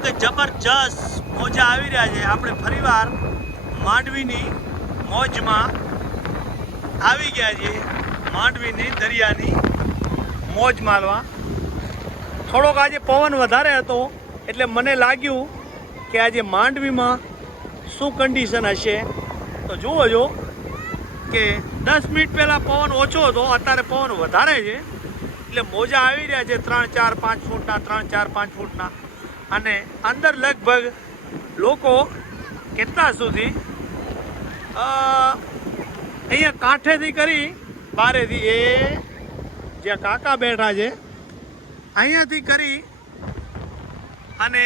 કે જબરજસ્ત મોજા આવી રહ્યા છે. આપણે ફરીવાર માંડવીની મોજમાં આવી ગયા છીએ. માંડવીની દરિયાની મોજ મારવા થોડોક આજે પવન વધારે હતો, એટલે મને લાગ્યું કે આજે માંડવીમાં શું કન્ડિશન હશે. તો જુઓ જો કે દસ મિનિટ પહેલાં પવન ઓછો હતો, અત્યારે પવન વધારે છે. એટલે મોજા આવી રહ્યા છે ત્રણ ચાર પાંચ ફૂટના, ત્રણ ચાર પાંચ ફૂટના. અને અંદર લગભગ લોકો કેટલા સુધી? અહીંયા કાંઠેથી કરી, બારેથી એ, જ્યાં કાકા બેઠા છે, અહીંયાથી કરી અને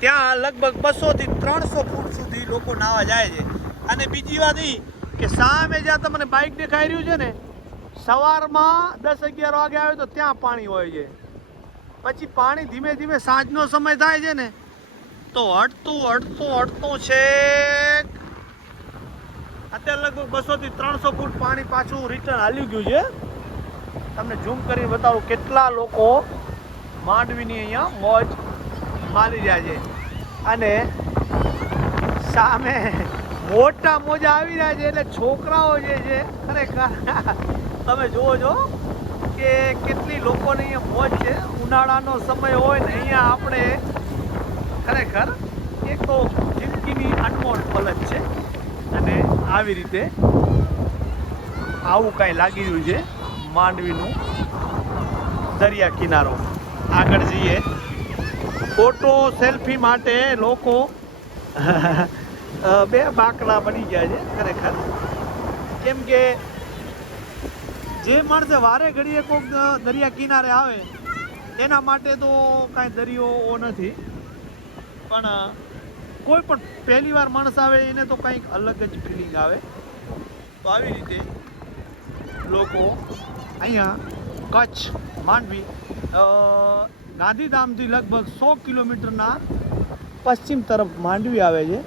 ત્યાં લગભગ બસોથી ત્રણસો ફૂટ સુધી લોકો નાવા જાય છે. અને બીજી વાત એ કે સામે જ્યાં તમને બાઇક દેખાઈ રહ્યું છે ને, સવારમાં દસ અગિયાર વાગે આવે તો ત્યાં પાણી હોય છે. પછી પાણી ધીમે ધીમે સાંજનો સમય થાય છે ને, તો હટતું હટતું હટતું છે અત્યારે લગભગ બસો થી ત્રણસો ફૂટ પાણી પાછું રિટર્ન હાલી ગયું છે. તમને ઝૂમ કરીને બતાવું કેટલા લોકો માંડવીની અહીંયા મોજ મારી રહ્યા છે. અને સામે મોટા મોજા આવી રહ્યા છે, એટલે છોકરાઓ જે છે, ખરેખર, તમે જુઓ છો કે કેટલી લોકોની અહીંયા મોજ છે. ઉનાળાનો સમય હોય ને અહીંયા આપણે ખરેખર એક તો જિંદગીની અનમોલ ફલજ છે અને આવી રીતે આવું કાંઈ લાગી રહ્યું છે માંડવીનું દરિયા કિનારો. આગળ જઈએ. ફોટો સેલ્ફી માટે લોકો બે બાકડા બની ગયા છે ખરેખર. કેમ કે જે માણસે વારે ઘડીએ કોઈક દરિયા કિનારે આવે એના માટે તો કાંઈ દરિયો નથી. પણ કોઈ પણ પહેલી વાર માણસ આવે એને તો કંઈક અલગ જ ફિલિંગ આવે. તો આવી રીતે લોકો અહીંયા કચ્છ, માંડવી ગાંધીધામથી લગભગ સો કિલોમીટરના પશ્ચિમ તરફ માંડવી આવે છે.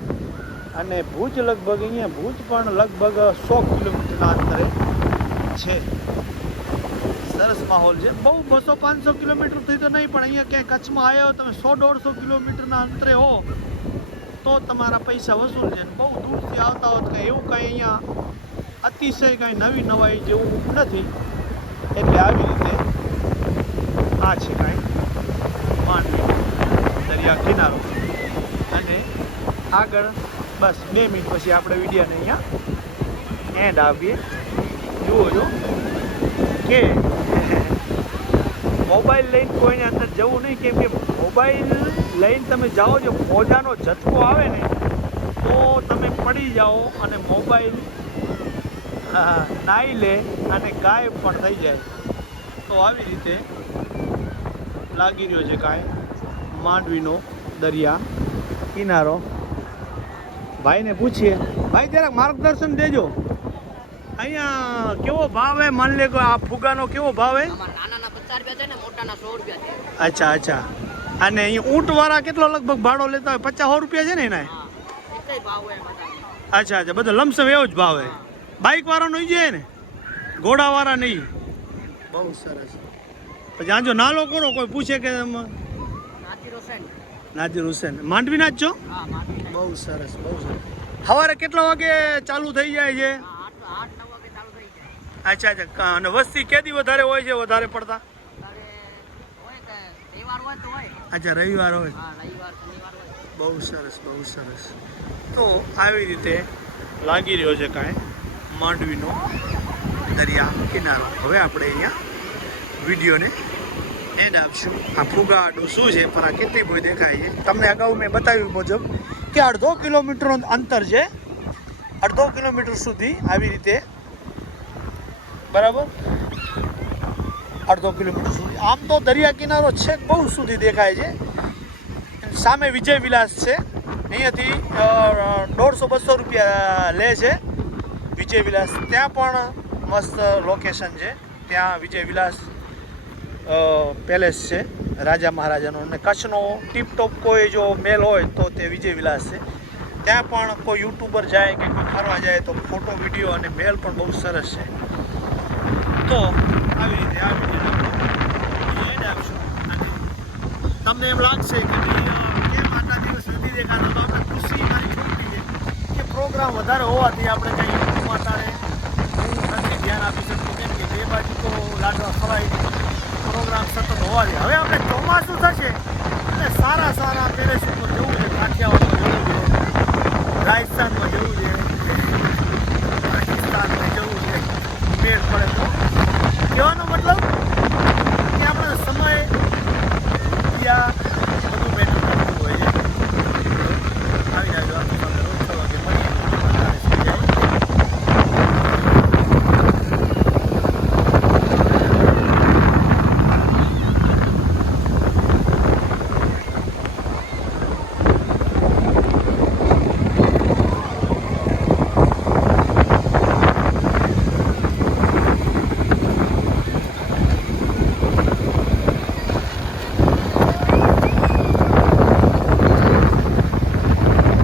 અને ભુજ લગભગ અહીંયા ભુજ પણ લગભગ સો કિલોમીટરના અંતરે છે. સરસ માહોલ છે. બહુ બસો પાંચસો કિલોમીટર થઈ તો નહીં, પણ અહીંયા ક્યાંય કચ્છમાં આવ્યો તમે સો દોઢસો કિલોમીટરના અંતરે હો, તો તમારા પૈસા વસૂલ છે. બહુ દૂરથી આવતા હોત કે એવું કાંઈ અહીંયા અતિશય કાંઈ નવી નવાઈ જેવું નથી. એટલે આવી રીતે આ છે કાંઈ માંડવી દરિયા કિનારો. અને આગળ, બસ બે મિનિટ પછી આપણે વિડીયોને અહીંયા એન્ડ આવીએ. જુઓ જો કે મોબાઈલ લઈને કોઈને અંદર જવું નહીં કેમ કે મોબાઈલ લઈને તમે જાઓ જો મોજાનો ઝટકો આવે ને તો તમે પડી જાઓ અને મોબાઈલ હા, નાઈ લે અને ગાયબ પણ થઈ જાય. તો આવી રીતે લાગી રહ્યો છે કાંઈ. માંડવીનો દરિયા કિનારો. ભાઈને પૂછીએ ભાઈ જરાક માર્ગદર્શન દેજો. અહીંયા કેવો ભાવ હે? માન લે આ ફુગાનો કેવો ભાવ હે? આમાં છે છે. અચ્છા અચ્છા. અને અહીંયા ઊંટ વાળા કેટલો લગભગ ભાડો લેતા હોય? પચાસ સો રૂપિયા છે ને એના હા એટલો ભાવ હોય બધા અચ્છા અચ્છા. બધો લમસમ એવો જ ભાવ હે. બાઇક વાળો નહીં જાય ને? ઘોડા વાળા નહીં. બહુ સરસ. પછી આજો નાલો કરો કોઈ પૂછે કે નાજીર હુસેન. માંડવી ના માંડવીના જ છો? બહુ સરસ બહુ સરસ. સવારે કેટલા વાગે ચાલુ થઈ જાય છે? અચ્છા અચ્છા. અને વસ્તી કેદી વધારે હોય છે વધારે પડતા ત્યારે હોય કે તહેવાર હોય તો હોય અચ્છા રવિવાર હોય. રવિવાર બહુ સરસ બહુ સરસ. તો આવી રીતે લાગી રહ્યો છે કાંઈ માંડવીનો દરિયા કિનારો. હવે આપણે અહીંયા વિડીયોને એન્ડ આપશું. આ ફુગાડું શું છે પણ આ કેટલી ભોય દેખાય છે? તમને અગાઉ મેં બતાવ્યું મુજબ કે અડધો કિલોમીટરનું અંતર છે. અડધો કિલોમીટર સુધી આવી રીતે. બરાબર? અડધો કિલોમીટર સુધી. આમ તો દરિયા કિનારો છેક બહુ સુધી દેખાય છે. સામે વિજય વિલાસ છે. અહીંયાથી દોઢસો બસો રૂપિયા લે છે વિજય વિલાસ. ત્યાં પણ મસ્ત લોકેશન છે. ત્યાં વિજય વિલાસ પેલેસ છે, રાજા મહારાજાનો. અને કચ્છનો ટીપટોપ કોઈ જો મેલ હોય તો તે વિજય વિલાસ છે. ત્યાં પણ કોઈ યુટ્યુબર જાય કે કોઈ ફરવા જાય તો ફોટો વીડિયો અને મેલ પણ બહુ સરસ છે. તો આવી રીતે આવી રીતે લઈને આવશું તમને એમ લાગશે કે કેમ આટલા દિવસ નથી દેખાતો? તો આપણે ખુશી મારી છોકરી છે. કે પ્રોગ્રામ વધારે હોવાથી આપણે કંઈ અત્યારે હું નથી ધ્યાન આપી શકું કેમ કે બે બાજુ તો લાડવા ખવાય પ્રોગ્રામ સતત હોવાથી હવે આપણે ચોમાસું થશે. અને સારા સારા પેરેસ ઉપર જવું છે. કાઠિયાવાડ